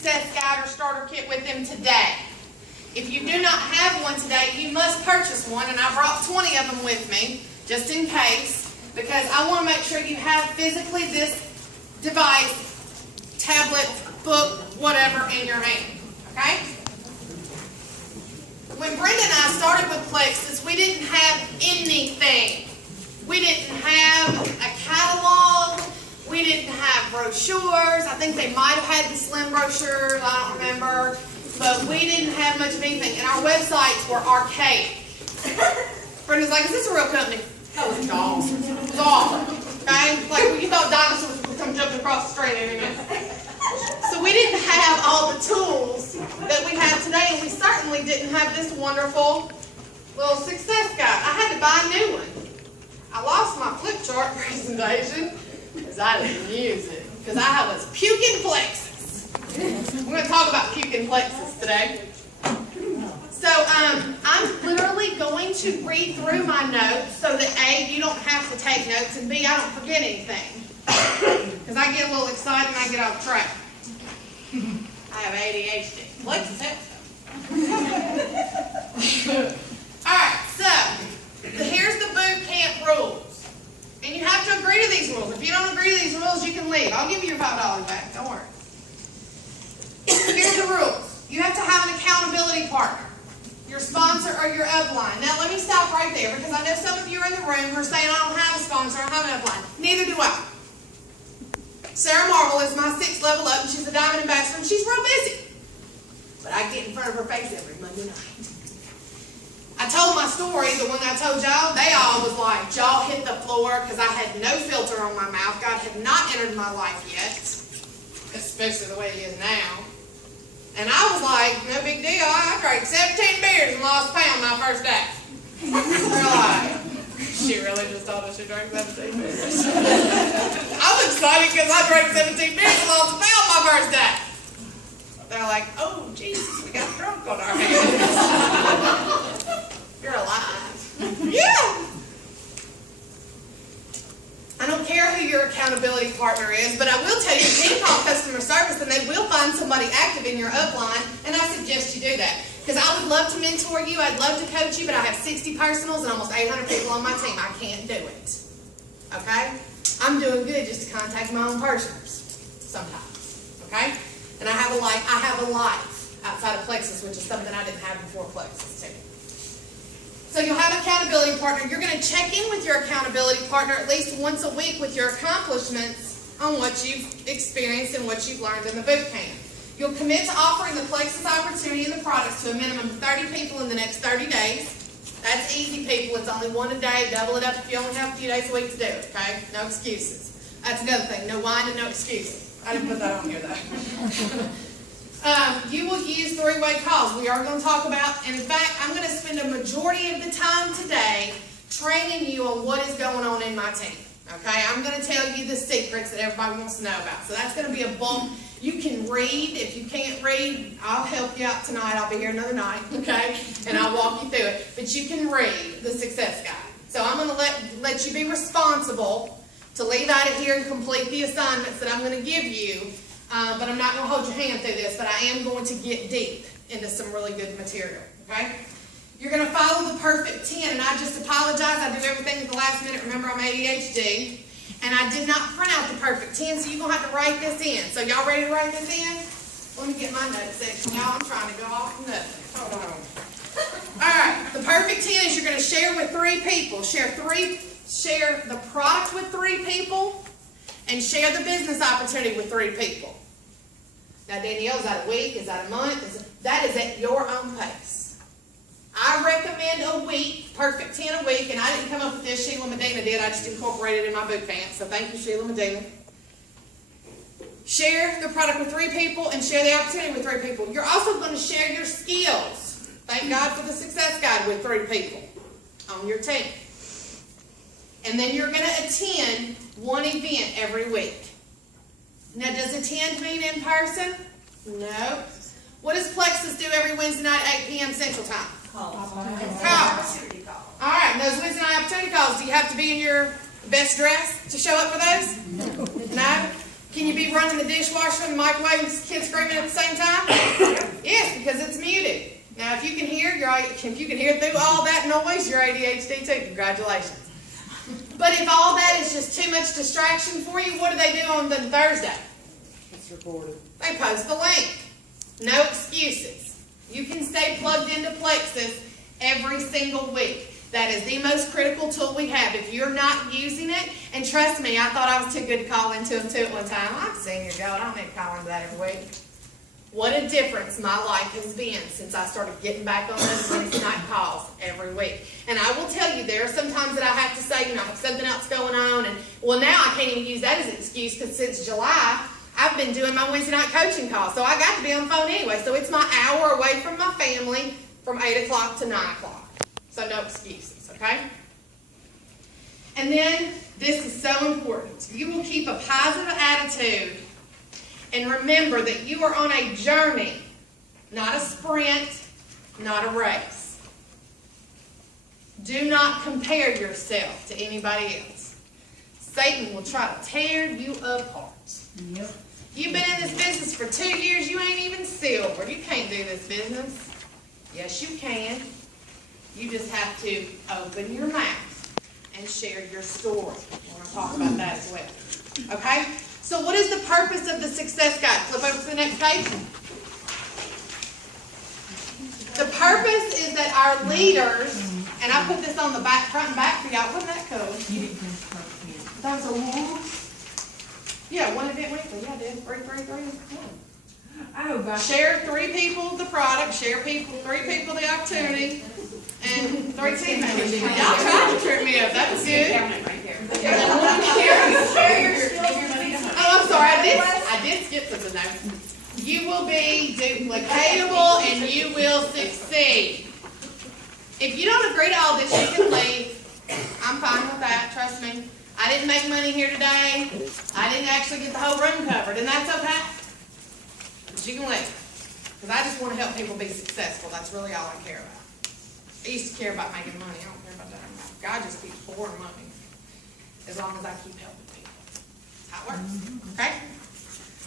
Success Guide or Starter Kit with them today. If you do not have one today, you must purchase one, and I brought 20 of them with me, just in case, because I want to make sure you have physically this device, tablet, book, whatever, in your hand, okay? When Brenda and I started with Plexus, we didn't have anything. We didn't have a catalog. We didn't have brochures. I think they might have had the slim brochures. I don't remember. But we didn't have much of anything. And our websites were archaic. Brenda's like, is this a real company? That was jaws. It was awful. Okay? Like when you thought dinosaurs would come jumping across the street every minute. So we didn't have all the tools that we have today. And we certainly didn't have this wonderful little success guide. I had to buy a new one. I lost my flip chart presentation because I didn't use it. Because I was puking Plexus. We're going to talk about puking Plexus today. So I'm literally going to read through my notes so that A, you don't have to take notes, and B, I don't forget anything. Because I get a little excited and I get off track. I have ADHD. Plexus helps. Alright, so here's the boot camp rules. And you have to agree to these rules. If you don't agree to these rules, you can leave. I'll give you your $5 back. Don't worry. Here's the rules. You have to have an accountability partner. Your sponsor or your upline. Now let me stop right there because I know some of you are in the room who are saying I don't have a sponsor, I don't have an upline. Neither do I. Sarah Marvel is my 6th level up and she's a Diamond Ambassador and she's real busy. But I get in front of her face every Monday night. I told my story, the one I told y'all, they all was like, jaw hit the floor because I had no filter on my mouth. God had not entered my life yet, especially the way he is now. And I was like, no big deal. I drank 17 beers and lost a pound my first day. They're like, she really just told us she drank 17 beers. I was excited because I drank 17 beers and lost a pound my first day. They're like, oh, Jesus, we got drunk on our hands. You're alive. Yeah. I don't care who your accountability partner is, but I will tell you, you can call customer service and they will find somebody active in your upline, and I suggest you do that. Because I would love to mentor you, I'd love to coach you, but I have 60 personals and almost 800 people on my team. I can't do it. Okay? I'm doing good just to contact my own personals sometimes. Okay? And I have a life outside of Plexus, which is something I didn't have before Plexus too. So you'll have an accountability partner. You're going to check in with your accountability partner at least once a week with your accomplishments on what you've experienced and what you've learned in the boot camp. You'll commit to offering the Plexus opportunity and the products to a minimum of 30 people in the next 30 days. That's easy, people. It's only one a day. Double it up if you only have a few days a week to do it, okay? No excuses. That's another thing. No whining, no excuses. I didn't put that on here, though. You will use 3-way calls. We are going to talk about, and in fact, I'm going to spend a majority of the time today training you on what is going on in my team. Okay? I'm going to tell you the secrets that everybody wants to know about. So that's going to be a bulk. You can read. If you can't read, I'll help you out tonight. I'll be here another night, okay? And I'll walk you through it. But you can read the Success Guide. So I'm going to let you be responsible to leave out of here and complete the assignments that I'm going to give you. But I'm not going to hold your hand through this, but I am going to get deep into some really good material, okay? You're going to follow the perfect 10, and I just apologize. I do everything at the last minute. Remember, I'm ADHD, and I did not print out the perfect 10, so you're going to have to write this in. So y'all ready to write this in? Let me get my note section, y'all. I'm trying to go off nothing. Hold on. All right, the perfect 10 is you're going to share with 3 people. Share the product with 3 people, and share the business opportunity with 3 people. Now, Danielle, is that a week? Is that a month? That is at your own pace. I recommend a week, perfect 10 a week, and I didn't come up with this. Sheila Medina did. I just incorporated it in my boot camp, so thank you, Sheila Medina. Share the product with 3 people and share the opportunity with 3 people. You're also going to share your skills. Thank God for the Success Guide with 3 people on your team. And then you're going to attend one event every week. Now, does attend mean in person? No. What does Plexus do every Wednesday night at 8 p.m. Central Time? Calls. All right, and those Wednesday night opportunity calls, do you have to be in your best dress to show up for those? No? Can you be running the dishwasher and the microwave and kids screaming at the same time? Yes, because it's muted. Now, if you can hear, through all that noise, you're ADHD too. Congratulations. But if all that is just too much distraction for you, what do they do on the Thursday? It's recorded. They post the link. No excuses. You can stay plugged into Plexus every single week. That is the most critical tool we have. If you're not using it, and trust me, I thought I was too good to call into them too at one time. I've seen you go, I don't need to call into that every week. What a difference my life has been since I started getting back on those Wednesday night calls every week. And I will tell you, there are some times that I have to say, I have something else going on, and well, now I can't even use that as an excuse because since July, I've been doing my Wednesday night coaching calls, so I got to be on the phone anyway. So it's my hour away from my family from 8 o'clock to 9 o'clock. So no excuses, okay? And then, this is so important. You will keep a positive attitude and remember that you are on a journey, not a sprint, not a race. Do not compare yourself to anybody else. Satan will try to tear you apart. Yep. You've been in this business for 2 years, you ain't even silver. You can't do this business. Yes, you can. You just have to open your mouth and share your story. We're going to talk about that as well. Okay? So what is the purpose of the Success Guide? Flip over to the next page. The purpose is that our leaders, and I put this on the back, front and back for y'all. Wasn't that cool? You didn't print part here. That was a long. Yeah, one event weekly. Yeah, I did. 3. Oh, gosh. Share 3 people the product, share 3 people the opportunity, and 3 team members. Y'all tried to trip me up. That was good. Oh, I'm sorry. I did skip something though. You will be duplicatable and you will succeed. If you don't agree to all this, you can leave. I'm fine with that. Trust me. I didn't make money here today. I didn't actually get the whole room covered, and that's okay. But you can leave. Because I just want to help people be successful. That's really all I care about. I used to care about making money. I don't care about that anymore. God just keeps pouring money. As long as I keep helping people. That's how it works. Okay?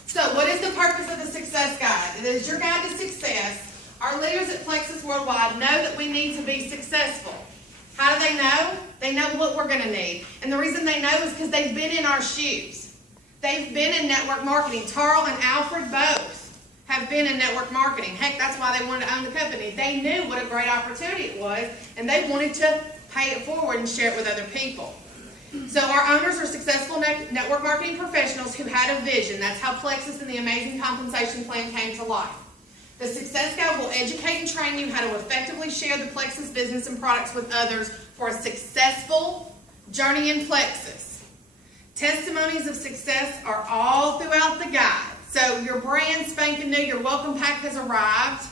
So, what is the purpose of the Success Guide? It is your guide to success. Our leaders at Plexus Worldwide know that we need to be successful. How do they know? They know what we're going to need. And the reason they know is because they've been in our shoes. They've been in network marketing. Tarl and Alfred both have been in network marketing. Heck, that's why they wanted to own the company. They knew what a great opportunity it was, and they wanted to pay it forward and share it with other people. So our owners are successful network marketing professionals who had a vision. That's how Plexus and the Amazing Compensation Plan came to life. The Success Guide will educate and train you how to effectively share the Plexus business and products with others for a successful journey in Plexus. Testimonies of success are all throughout the guide. So your brand spanking new, your welcome pack has arrived.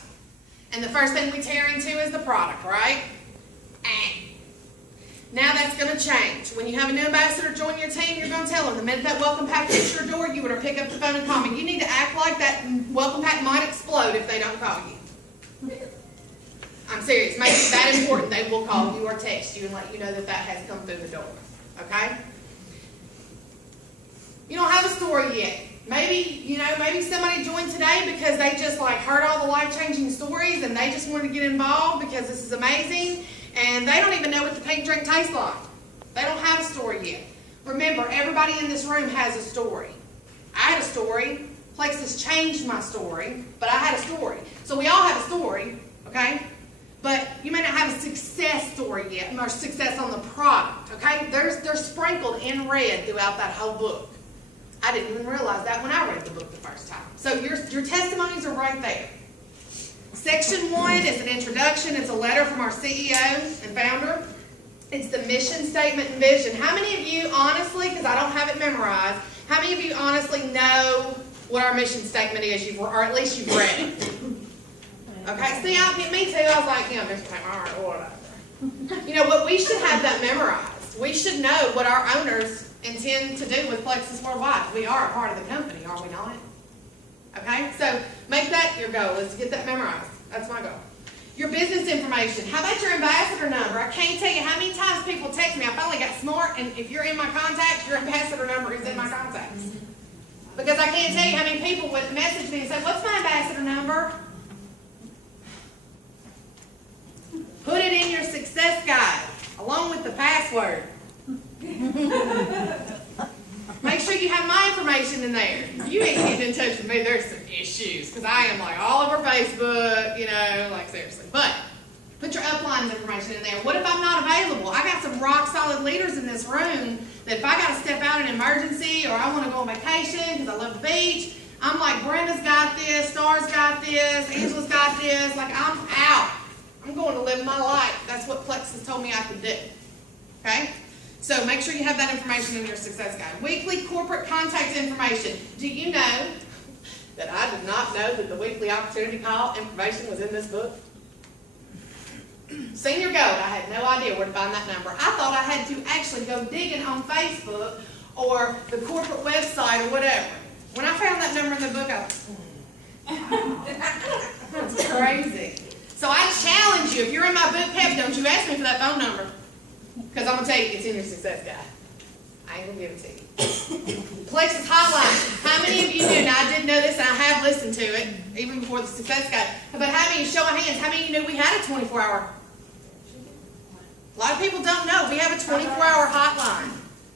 And the first thing we tear into is the product, right? Now that's going to change. When you have a new ambassador join your team, you're going to tell them the minute that welcome pack hits your door, you better pick up the phone and call me. You need to act like that welcome pack might explode if they don't call you. I'm serious. Make it that important. They will call you or text you and let you know that that has come through the door. Okay? You don't have a story yet. Maybe somebody joined today because they just heard all the life-changing stories and they just want to get involved because this is amazing. And they don't even know what the pink drink tastes like. They don't have a story yet. Remember, everybody in this room has a story. I had a story. Plexus changed my story, but I had a story. So we all have a story, okay? But you may not have a success story yet, or success on the product, okay? They're sprinkled in red throughout that whole book. I didn't even realize that when I read the book the first time. So your testimonies are right there. Section 1 is an introduction. It's a letter from our CEO and founder. It's the mission statement and vision. How many of you honestly, because I don't have it memorized, how many of you honestly know what our mission statement is, or at least you've read it? Okay, see, me too. I was like, mission statement, all right, whatever. But we should have that memorized. We should know what our owners intend to do with Plexus Worldwide. We are a part of the company, are we not? Okay, so make that your goal, is to get that memorized. That's my goal. Your business information. How about your ambassador number? I can't tell you how many times people text me. I finally got smart, and if you're in my contacts, your ambassador number is in my contacts. Because I can't tell you how many people would message me and say, what's my ambassador number? Put it in your success guide, along with the password. Make sure you have my information in there. You ain't getting in touch with me, there's some issues. Because I am like all over Facebook, you know, like seriously. But put your upline's information in there. What if I'm not available? I got some rock solid leaders in this room that if I got to step out in an emergency or I want to go on vacation because I love the beach, I'm like, Brenda's got this, Star's got this, Angela's got this. Like, I'm out. I'm going to live my life. That's what Plex has told me I could do. Okay? So make sure you have that information in your success guide. Weekly corporate contact information. Do you know that I did not know that the weekly opportunity call information was in this book? Senior Gold, I had no idea where to find that number. I thought I had to actually go digging on Facebook or the corporate website or whatever. When I found that number in the book, that's crazy. So I challenge you, if you're in my boot camp, don't you ask me for that phone number. Because I'm going to tell you, it's in your success guide. I ain't going to give it to you. Plexus Hotline. How many of you knew, now I did know this and I have listened to it, even before the success guide, but how many, show of hands, how many of you knew we had a 24-hour? A lot of people don't know. We have a 24-hour hotline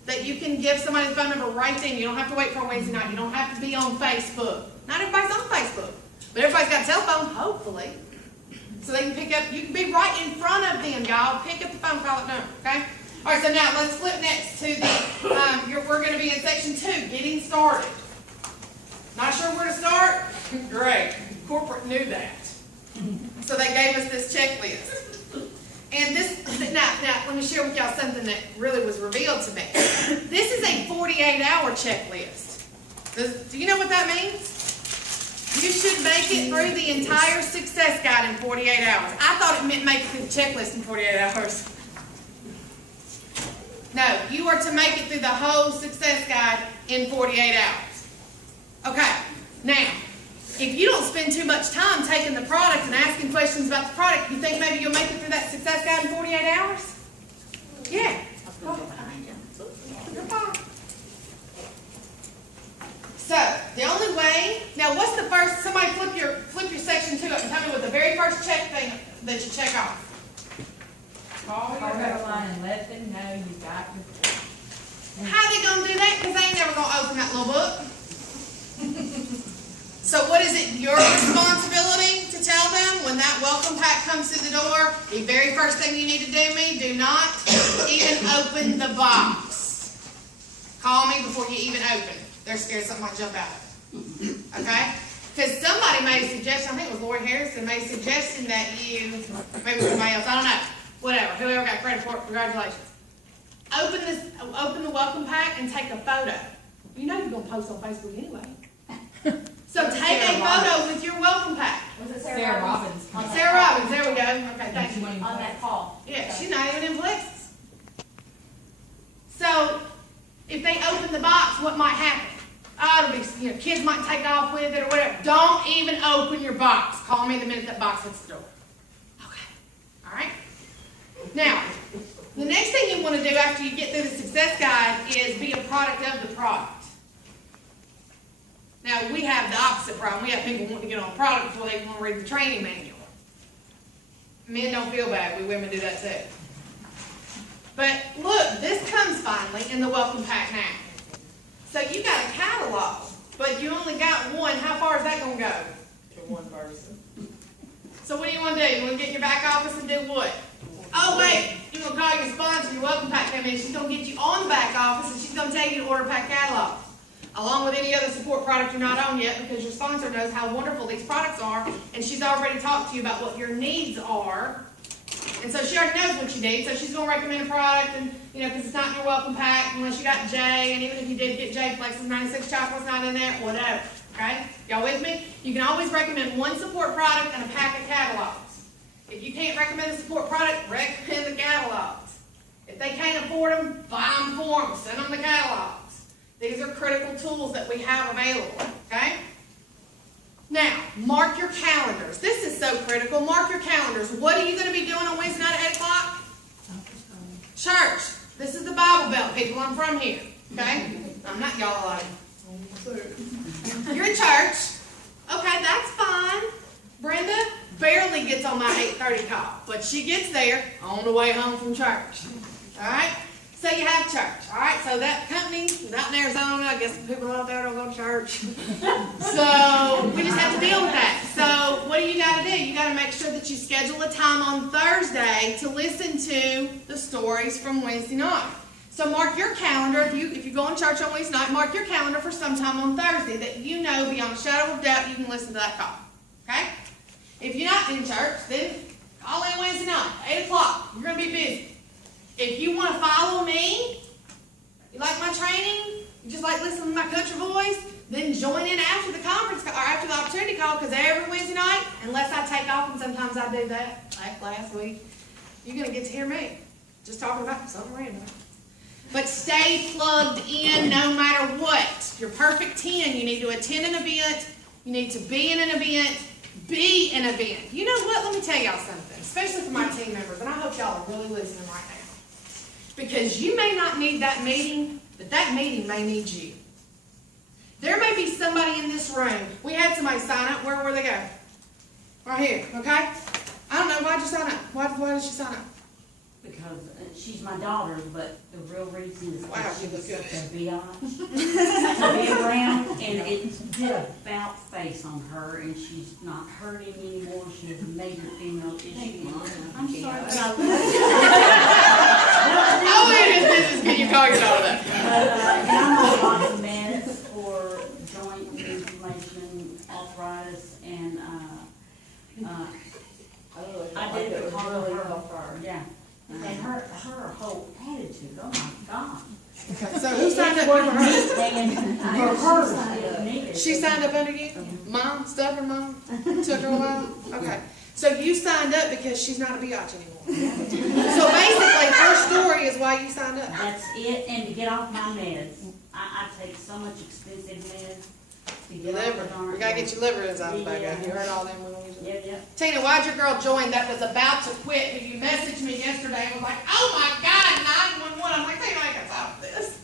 that you can give somebody the phone number right then. You don't have to wait for a Wednesday night. You don't have to be on Facebook. Not everybody's on Facebook, but everybody's got a telephone, hopefully. So they can pick up, you can be right in front of them, y'all. Pick up the phone, call it number, okay? All right, so now let's flip next to the, we're going to be in section 2, getting started. Not sure where to start? Great. Corporate knew that. So they gave us this checklist. And this, now let me share with y'all something that really was revealed to me. This is a 48-hour checklist. Do you know what that means? You should make it through the entire success guide in 48 hours. I thought it meant make it through the checklist in 48 hours. No, you are to make it through the whole success guide in 48 hours. Okay, now, if you don't spend too much time taking the product and asking questions about the product, you think maybe you'll make it through that success guide in 48 hours? Yeah. You're fine. So, the only way, now what's the first, somebody flip your section 2 up and tell me what the very first check thing that you check off. Call your line and let them know you got your. How they gonna do that? Because they ain't never gonna open that little book. So what is it your responsibility to tell them when that welcome pack comes through the door? The very first thing you need to do, do not even open the box. Call me before you even open it. They're scared something might jump out of it. Okay? Because somebody made a suggestion, I think it was Lori Harrison, made a suggestion that you, maybe somebody else, I don't know. Whatever, whoever got credit for it, congratulations. Open the welcome pack and take a photo. You know you're going to post on Facebook anyway. So take a photo with your welcome pack. Was it Sarah Robbins? Sarah Robbins, there we go. Okay, thank you. On that call. Yeah, she's not even in Plexus. So, if they open the box, what might happen? Oh, it'll be, kids might take off with it or whatever. Don't even open your box. Call me the minute that box hits the door. Okay. All right? Now, the next thing you want to do after you get through the success guide is be a product of the product. Now, we have the opposite problem. We have people wanting to get on a product before they want to read the training manual. Men don't feel bad. We women do that too. But look, this comes finally in the welcome pack now. So you got a catalog, but you only got one. How far is that going to go? To one person. So what do you want to do? You want to get in your back office and do what? Oh, wait. You're going to call your sponsor, your welcome pack come in. She's going to get you on the back office, and she's going to tell you to order pack catalog, along with any other support product you're not on yet, because your sponsor knows how wonderful these products are, and she's already talked to you about what your needs are. And so she already knows what you need, so she's going to recommend a product, and because it's not in your welcome pack, unless you got J, and even if you did get J, Plexus 96 chocolate's not in there, whatever, okay? Y'all with me? You can always recommend one support product and a pack of catalogs. If you can't recommend a support product, recommend the catalogs. If they can't afford them, buy them for them, send them the catalogs. These are critical tools that we have available, okay? Now, mark your calendars. This is so critical. Mark your calendars. What are you going to be doing on Wednesday night at 8 o'clock? Church. This is the Bible Belt, people. I'm from here, okay? I'm not y'all like. You're in church. Okay, that's fine. Brenda barely gets on my 8:30 call, but she gets there on the way home from church. All right? So you have church. All right? So that company is out in Arizona. I guess the people out there don't go to church. So we just have to deal with that. So what do? You got to make sure that you schedule a time on Thursday to listen to the stories from Wednesday night. So mark your calendar, if you go on church on Wednesday night, mark your calendar for sometime on Thursday that you know beyond a shadow of doubt you can listen to that call. Okay? If you're not in church, then call in Wednesday night, 8 o'clock. You're going to be busy. If you want to follow me, you like my training, you just like listening to my country voice, then join in after the conference or after the opportunity call, because every Wednesday night, unless I take off, and sometimes I do that, like last week, you're going to get to hear me just talking about something random. But stay plugged in no matter what. Your perfect 10, you need to attend an event, you need to be in an event, be an event. You know what? Let me tell y'all something, especially for my team members, and I hope y'all are really listening right now. Because you may not need that meeting, but that meeting may need you. There may be somebody in this room. We had somebody sign up. Where they go? Right here, okay? I don't know. Why'd you sign up? Why did she sign up? Because she's my daughter, but the real reason is Wow, because she looks good. to be honest, to be around, and it did a about face on her, and she's not hurting anymore. She has a major female issue. I'm sorry, but I love you. Oh, it is. Can you call your daughter that? And I'm on lots of meds for joint inflammation, arthritis, and I did it call her. Yeah. And her whole attitude, oh my God. Okay, so who signed up for her? She signed up under you? Mom? Stubborn mom? Took her a while? Okay. So you signed up because she's not a biatch anymore. So basically, her story is why you signed up. That's it, and to get off my meds. I take so much expensive meds. To Your get liver. off the darn- We gotta get your liver enzymes back Yeah. up. You heard all them. Yeah. Tina, why'd your girl join that was about to quit? Who you messaged me yesterday and was like, oh my God, 911. I'm like, Tina, I got time for this.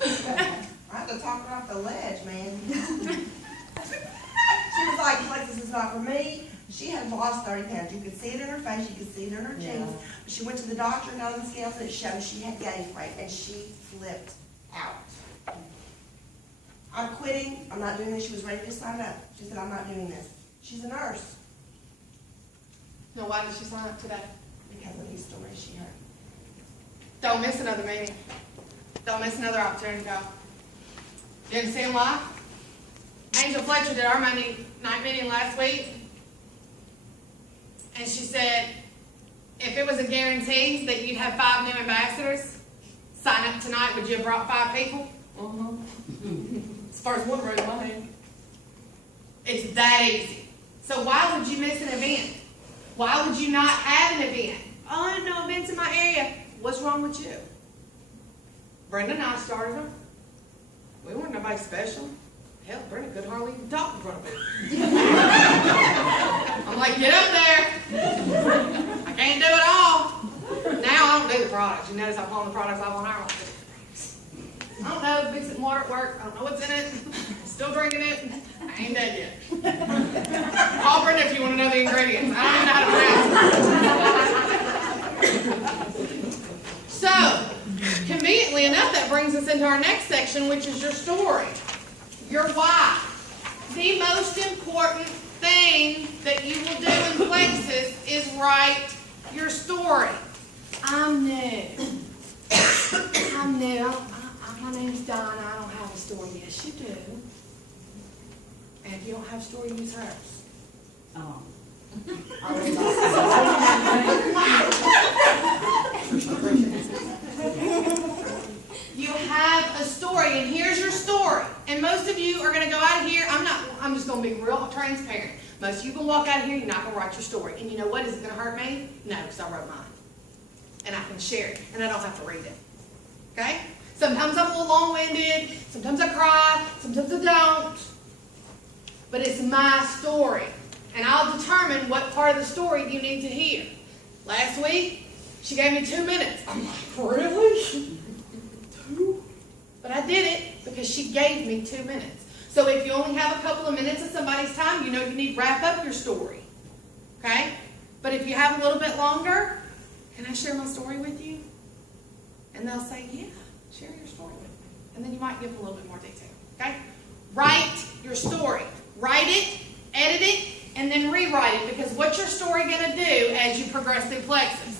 I had to talk her off the ledge, man. She was like, this is not for me. She had lost 30 pounds. You could see it in her face, you could see it in her cheeks. She went to the doctor, got on the scales, and it showed she had gained weight, and she flipped out. I'm quitting, I'm not doing this. She was ready to sign up. She said, I'm not doing this. She's a nurse. Now, why did she sign up today? Because of these stories she heard. Don't miss another meeting. Don't miss another opportunity call. You understand why? Angel Fletcher did our Monday night meeting last week. And she said, if it was a guarantee that you'd have 5 new ambassadors sign up tonight, would you have brought 5 people? As far as one raised my hand. It's that easy. So why would you miss an event? Why would you not have an event? Oh, I know events in my area. What's wrong with you? Brenda and I started them. We weren't nobody special. Hell, Brenda could hardly even talk in front of me. I'm like, get up there. I can't do it all. Now I don't do the products. You notice I'm pulling the products off on our own. I don't know, mix it water at work. I don't know what's in it. Still drinking it. I ain't dead yet. Call Brenda if you want to know the ingredients. I don't know how to pronounce it. So, conveniently enough, that brings us into our next section, which is your story. Your why. The most important thing that you will do in Plexus is write your story. I'm new. I'm new. My name's Donna. I don't have a story. Yes, you do. And if you don't have a story, use hers. Oh. You have a story, and here's your story. And most of you are going to go out of here. I'm just going to be real transparent. Most of you can walk out of here, you're not going to write your story. And you know what? Is it going to hurt me? No, because I wrote mine. And I can share it, and I don't have to read it. Okay? Sometimes I'm a little long-winded. Sometimes I cry. Sometimes I don't. But it's my story. And I'll determine what part of the story you need to hear. Last week, she gave me 2 minutes. I'm like, really? 2? But I did it because she gave me 2 minutes. So if you only have a couple of minutes of somebody's time, you know you need to wrap up your story. Okay? But if you have a little bit longer, can I share my story with you? And they'll say, yeah, share your story with me. And then you might give a little bit more detail. Okay? Write your story. Write it, edit it, and then rewrite it. Because what's your story going to do as you progress through Plexus?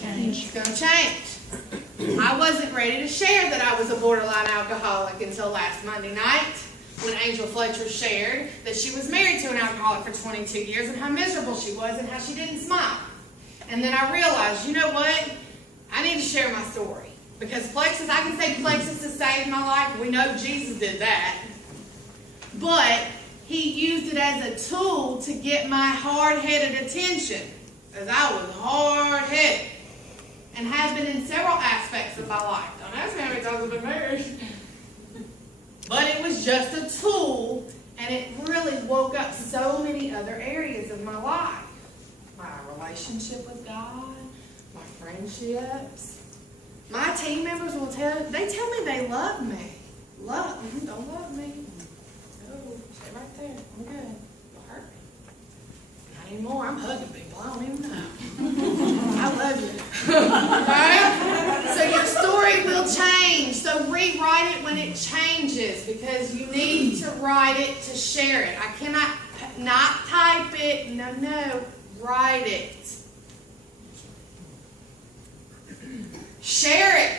Change. It's going to change. I wasn't ready to share that I was a borderline alcoholic until last Monday night, when Angel Fletcher shared that she was married to an alcoholic for 22 years and how miserable she was and how she didn't smile. And then I realized, you know what? I need to share my story. Because Plexus, I can say Plexus has saved my life. We know Jesus did that. But he used it as a tool to get my hard-headed attention. Because I was hard-headed. And has been in several aspects of my life. Don't ask me how many times I've been married. But it was just a tool, and it really woke up so many other areas of my life. My relationship with God, my friendships. My team members will tell me they love me. Don't love me. Oh, stay right there. I'm good. You'll hurt me. Not anymore. I'm hugging people. I don't even know. I love you. Alright? So your story will change. So rewrite it when it changes, because you need to write it to share it. I cannot not type it. No. Write it. Share it.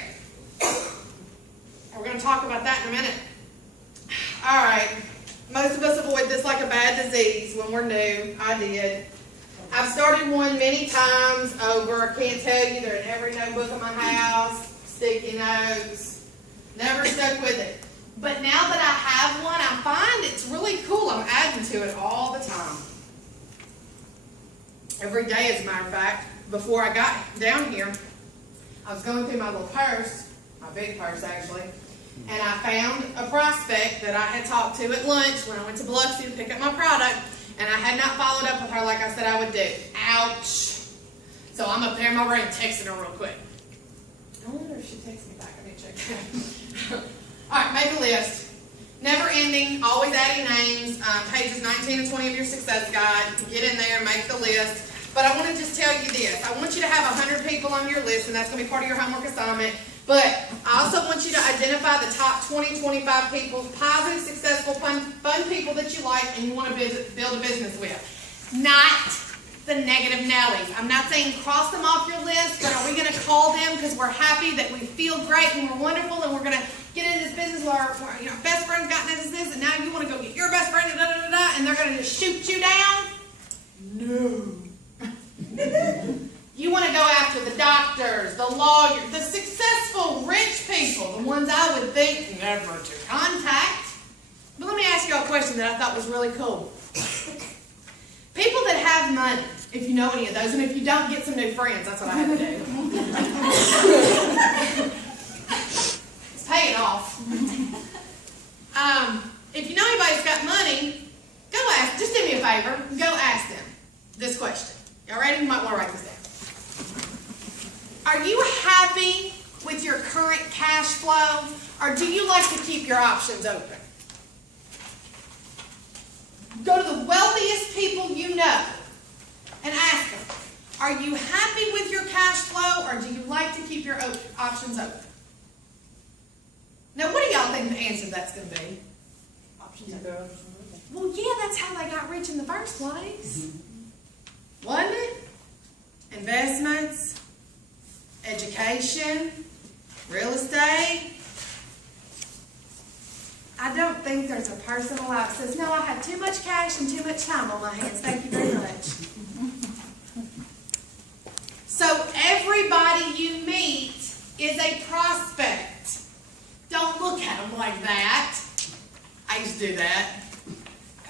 And we're going to talk about that in a minute. Alright. Most of us avoid this like a bad disease when we're new. I did. I've started one many times over. I can't tell you, they're in every notebook in my house, sticky notes. Never stuck with it. But now that I have one, I find it's really cool. I'm adding to it all the time. Every day, as a matter of fact. Before I got down here, I was going through my little purse, my big purse actually, and I found a prospect that I had talked to at lunch when I went to Biloxi to pick up my product. And I had not followed up with her like I said I would do. Ouch. So I'm up there in my room texting her real quick. I wonder if she texts me back. I need to check that. Alright, make a list. Never ending, always adding names. Pages 19 and 20 of your success guide. Get in there, make the list. But I want to just tell you this. I want you to have 100 people on your list, and that's going to be part of your homework assignment. But I also want you to identify the top 20, 25 people, positive, successful, fun people that you like and you want to build a business with. Not the negative Nellies. I'm not saying cross them off your list, but are we going to call them because we're happy that we feel great and we're wonderful and we're going to get in this business where our best friend's gotten into this and now you want to go get your best friend and they're going to just shoot you down? No. You want to go after the doctors, the lawyers, the successful, rich people, the ones I would think never to contact. But let me ask you a question that I thought was really cool. People that have money, if you know any of those, and if you don't, get some new friends. That's what I had to do. It's paying off. If you know anybody's got money, go ask. Just do me a favor. Go ask them this question. Y'all ready? You might want to write this down. Are you happy with your current cash flow, or do you like to keep your options open? Go to the wealthiest people you know and ask them, are you happy with your cash flow, or do you like to keep your options open? Now, what do y'all think the answer to that's going to be? Options open. Well, yeah, that's how they got rich in the first place. Wasn't it? Investments, education, real estate. I don't think there's a person alive that says, no, I have too much cash and too much time on my hands. Thank you very much. So everybody you meet is a prospect. Don't look at them like that. I used to do that.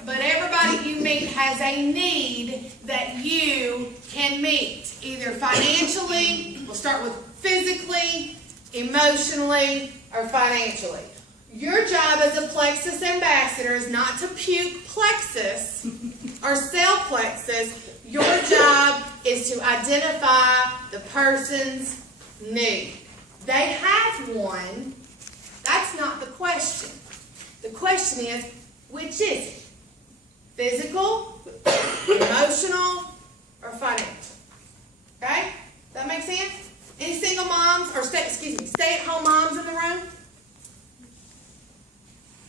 But everybody you meet has a need that you can meet, either financially, we'll start with physically, emotionally, or financially. Your job as a Plexus ambassador is not to puke Plexus or sell Plexus. Your job is to identify the person's need. They have one. That's not the question. The question is, Which is it? Physical, emotional, or financial? Okay? That make sense? Any single moms, or stay-at-home moms in the room?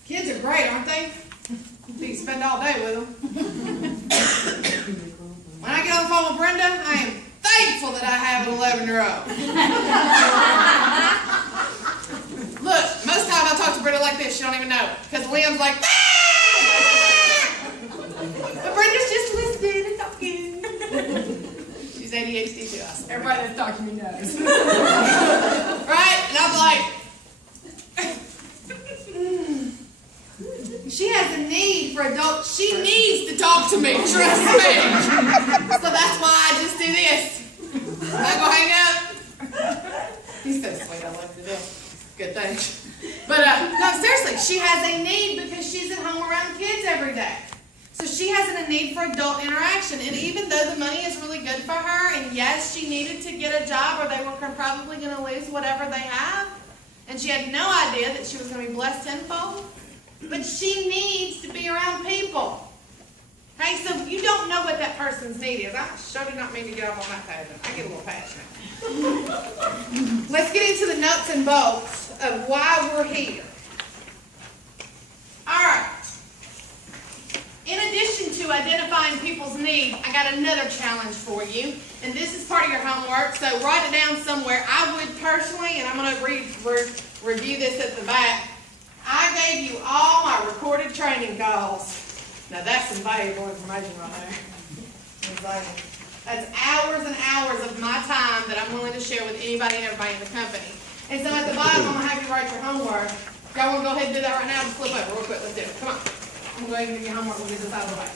Kids are great, aren't they? You spend all day with them. When I get on the phone with Brenda, I am thankful that I have an 11-year-old. Look, most times I talk to Brenda like this, she don't even know it. Because Liam's like, ah! But Brenda's just listening and talking. She's ADHD too, I swear. Everybody that's talking to me knows. Right? And I'm like, she has a need for adults. She needs to talk to me, trust me. So that's why I just do this. I'm not going to hang up. He's so sweet, I love to do. Good thing. But no, seriously, she has a need because she's at home around kids every day. So she has a need for adult interaction. And even though the money is really good for her, and yes, she needed to get a job or they were probably going to lose whatever they have, and she had no idea that she was going to be blessed tenfold, but she needs to be around people. Okay, so you don't know what that person's need is. I sure do not mean to get off on that tangent. I get a little passionate. Let's get into the nuts and bolts of why we're here. All right. In addition to identifying people's needs, I got another challenge for you, and this is part of your homework, so write it down somewhere. I would personally, and I'm going to review this at the back, I gave you all my recorded training calls. Now that's some valuable information right there. That's hours and hours of my time that I'm willing to share with anybody and everybody in the company. And so at the bottom, I'm going to have you write your homework. Y'all want to go ahead and do that right now? Just flip over real quick. Let's do it. Come on. I'm going to go ahead and give you your homework. We'll get this out of the way.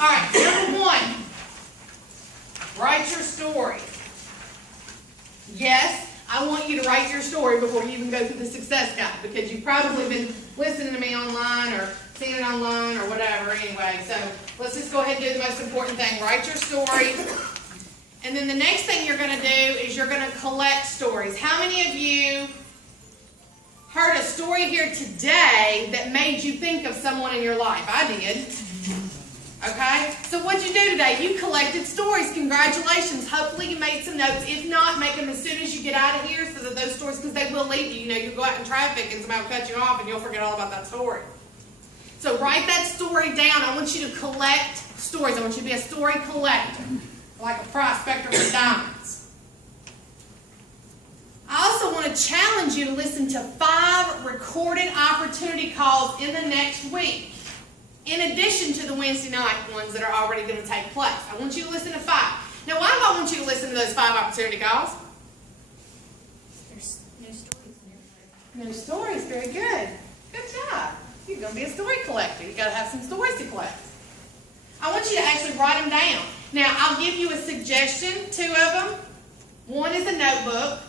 All right, number 1, write your story. Yes, I want you to write your story before you even go through the success guide, because you've probably been listening to me online or seeing it online or whatever anyway. So let's just go ahead and do the most important thing. Write your story. And then the next thing you're going to do is you're going to collect stories. How many of you heard a story here today that made you think of someone in your life? I did. Okay? So what'd you do today? You collected stories. Congratulations. Hopefully you made some notes. If not, make them as soon as you get out of here so that those stories, because they will leave you. You know, you'll go out in traffic and somebody will cut you off and you'll forget all about that story. So write that story down. I want you to collect stories. I want you to be a story collector, like a prospector for diamonds. I also want to challenge you to listen to 5 recorded opportunity calls in the next week, in addition to the Wednesday night ones that are already going to take place. I want you to listen to 5. Now, why do I want you to listen to those 5 opportunity calls? There's no stories in there. No stories. Very good. Good job. You're going to be a story collector. You've got to have some stories to collect. I want you to actually write them down. Now, I'll give you a suggestion, 2 of them. One is a notebook,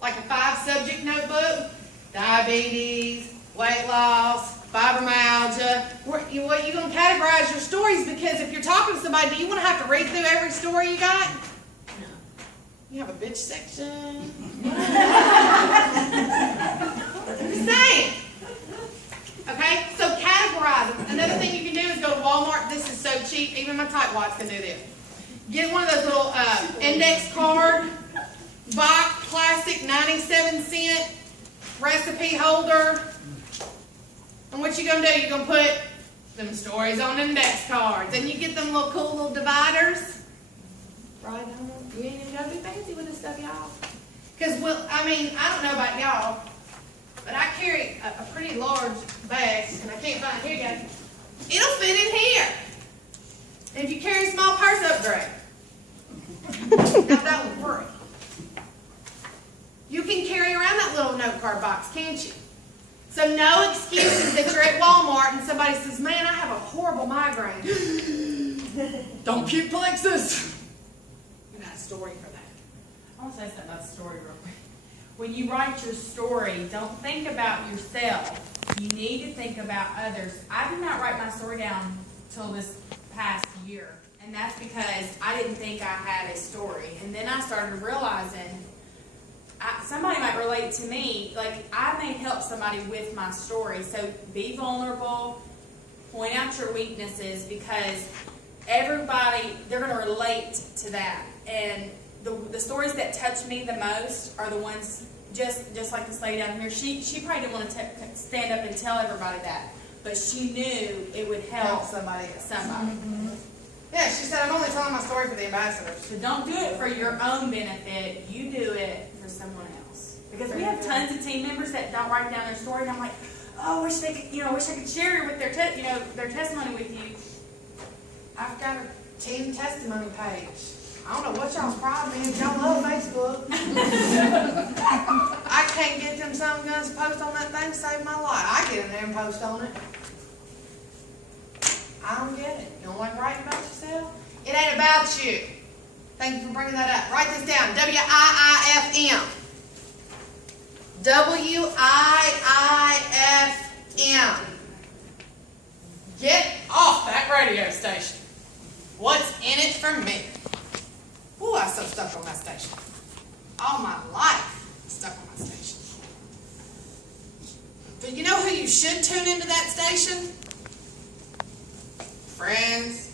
like a 5-subject notebook. Diabetes, weight loss, fibromyalgia. What you're going to categorize your stories, because if you're talking to somebody, do you want to have to read through every story you got? No. You have a bitch section. Just saying. Okay? So categorize them. Another thing you can do is go to Walmart. This is so cheap. Even my tightwads can do this. Get one of those little index card box, plastic, 97-cent recipe holder. And what you're going to do, you're going to put them stories on index cards. And you get them little cool little dividers. Right on. You ain't even got to be fancy with this stuff, y'all. Because, well, I mean, I don't know about y'all, but I carry a pretty large bag, and I can't find it here yet. It'll fit in here. And if you carry a small purse, upgrade. Now that will work. You can carry around that little note card box, can't you? So no excuses that you're at Walmart and somebody says, man, I have a horrible migraine. Don't puke plexus. You got a story for that. I want to say something about the story real quick. When you write your story, don't think about yourself. You need to think about others. I did not write my story down till this past year. And that's because I didn't think I had a story. And then I started realizing somebody might relate to me. Like, I may help somebody with my story. So be vulnerable. point out your weaknesses, because everybody, they're gonna relate to that. And the stories that touch me the most are the ones, just like this lady down here. She probably didn't want to stand up and tell everybody that, but she knew it would help somebody else. somebody. Yeah, she said, I'm only telling my story for the ambassadors. So don't do it for your own benefit, you do it for someone else. Because we have tons of team members that don't write down their story, and I'm like, oh, wish I could share it with their testimony with you. I've got a team testimony page. I don't know what y'all's problem is. Y'all love Facebook. I can't get them some guns to post on that thing to save my life. I get in there and post on it. I don't get it. You don't like writing about yourself? It ain't about you. Thank you for bringing that up. Write this down. WIIFM. WIIFM. Get off that radio station. What's in it for me? Ooh, I'm so stuck on that station. All my life, stuck on my station. But you know who you should tune into that station? Friends,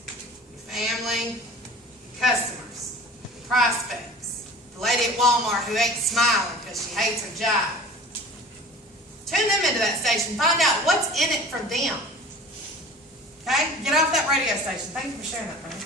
your family, your customers, your prospects, the lady at Walmart who ain't smiling because she hates her job. Tune them into that station. Find out what's in it for them. Okay? Get off that radio station. Thank you for sharing that, friend.